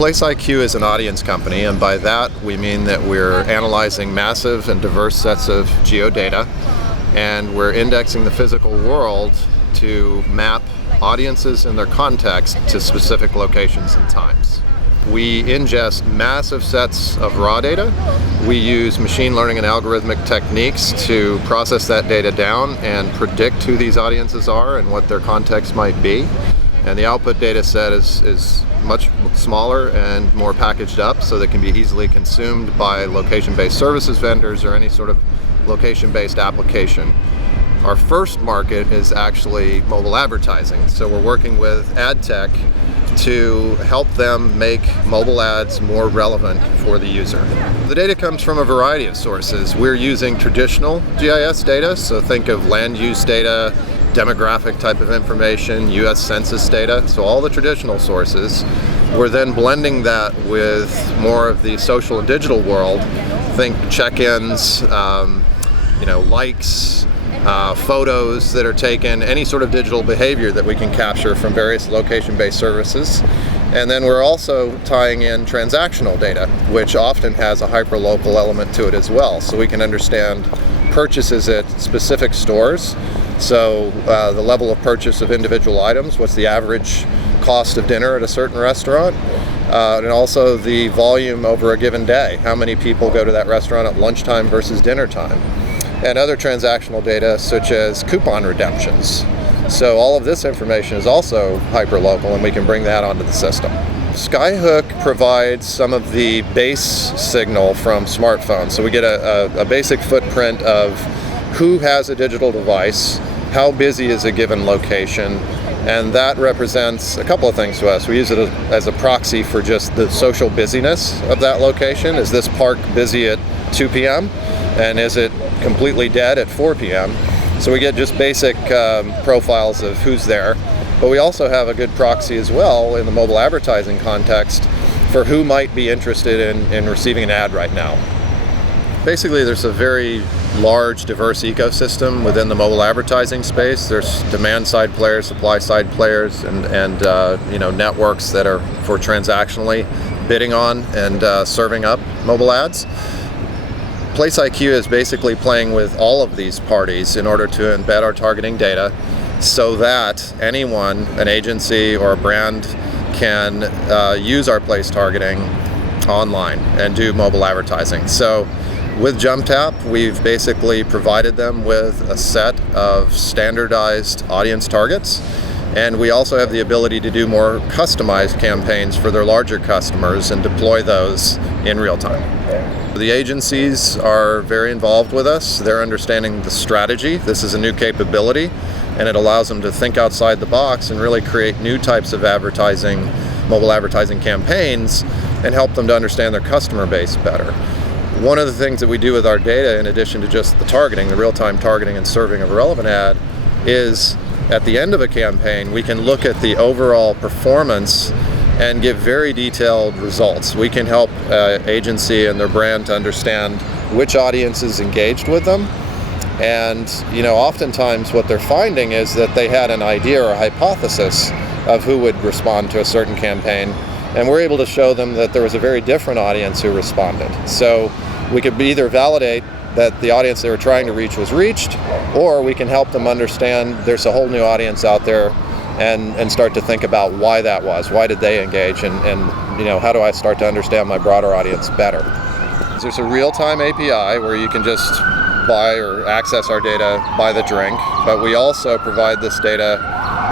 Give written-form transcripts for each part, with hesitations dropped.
PlaceIQ is an audience company, and by that we mean that we're analyzing massive and diverse sets of geodata, and we're indexing the physical world to map audiences and their context to specific locations and times. We ingest massive sets of raw data. We use machine learning and algorithmic techniques to process that data down and predict who these audiences are and what their context might be. And the output data set is much smaller and more packaged up so that it can be easily consumed by location-based services vendors or any sort of location-based application. Our first market is actually mobile advertising. So we're working with ad tech to help them make mobile ads more relevant for the user. The data comes from a variety of sources. We're using traditional GIS data, so think of land use data, demographic type of information, US Census data, so all the traditional sources. We're then blending that with more of the social and digital world. Think check-ins, likes, photos that are taken, any sort of digital behavior that we can capture from various location-based services. And then we're also tying in transactional data, which often has a hyperlocal element to it as well. So we can understand purchases at specific stores. So the level of purchase of individual items, what's the average cost of dinner at a certain restaurant, and also the volume over a given day. How many people go to that restaurant at lunchtime versus dinner time? And other transactional data such as coupon redemptions. So all of this information is also hyperlocal, and we can bring that onto the system. Skyhook provides some of the base signal from smartphones. So we get a basic footprint of who has a digital device, how busy is a given location, and that represents a couple of things to us. We use it as a proxy for just the social busyness of that location. Is this park busy at 2 p.m.? And is it completely dead at 4 p.m.? So we get just basic profiles of who's there. But we also have a good proxy as well in the mobile advertising context for who might be interested in receiving an ad right now. Basically, there's a very large, diverse ecosystem within the mobile advertising space. There's demand-side players, supply-side players, and networks that are for transactionally bidding on and serving up mobile ads. PlaceIQ is basically playing with all of these parties in order to embed our targeting data so that anyone, an agency or a brand, can use our place targeting online and do mobile advertising. So with Jumptap, we've basically provided them with a set of standardized audience targets, and we also have the ability to do more customized campaigns for their larger customers and deploy those in real time. The agencies are very involved with us. They're understanding the strategy. This is a new capability, and it allows them to think outside the box and really create new types of advertising, mobile advertising campaigns, and help them to understand their customer base better. One of the things that we do with our data, in addition to just the targeting, the real-time targeting and serving of a relevant ad, is at the end of a campaign, we can look at the overall performance and give very detailed results. We can help agency and their brand to understand which audience is engaged with them. And oftentimes what they're finding is that they had an idea or a hypothesis of who would respond to a certain campaign, and we're able to show them that there was a very different audience who responded. So we could either validate that the audience they were trying to reach was reached, or we can help them understand there's a whole new audience out there and start to think about why that was. Why did they engage, and how do I start to understand my broader audience better? There's a Realtime API where you can just buy or access our data by the drink, but we also provide this data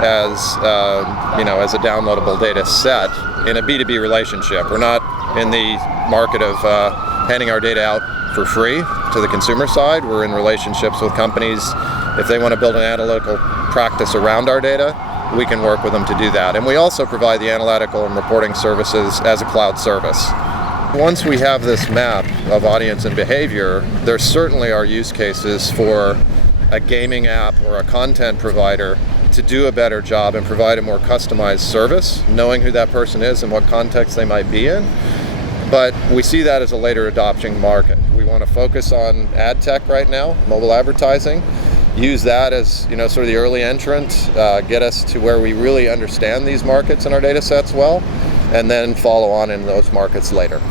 as as a downloadable data set in a B2B relationship. We're not in the market of handing our data out for free to the consumer side. We're in relationships with companies. If they want to build an analytical practice around our data, we can work with them to do that. And we also provide the analytical and reporting services as a cloud service. Once we have this map of audience and behavior, there certainly are use cases for a gaming app or a content provider to do a better job and provide a more customized service, knowing who that person is and what context they might be in. But we see that as a later adoption market. We want to focus on ad tech right now, mobile advertising, use that as sort of the early entrant, get us to where we really understand these markets and our data sets well, and then follow on in those markets later.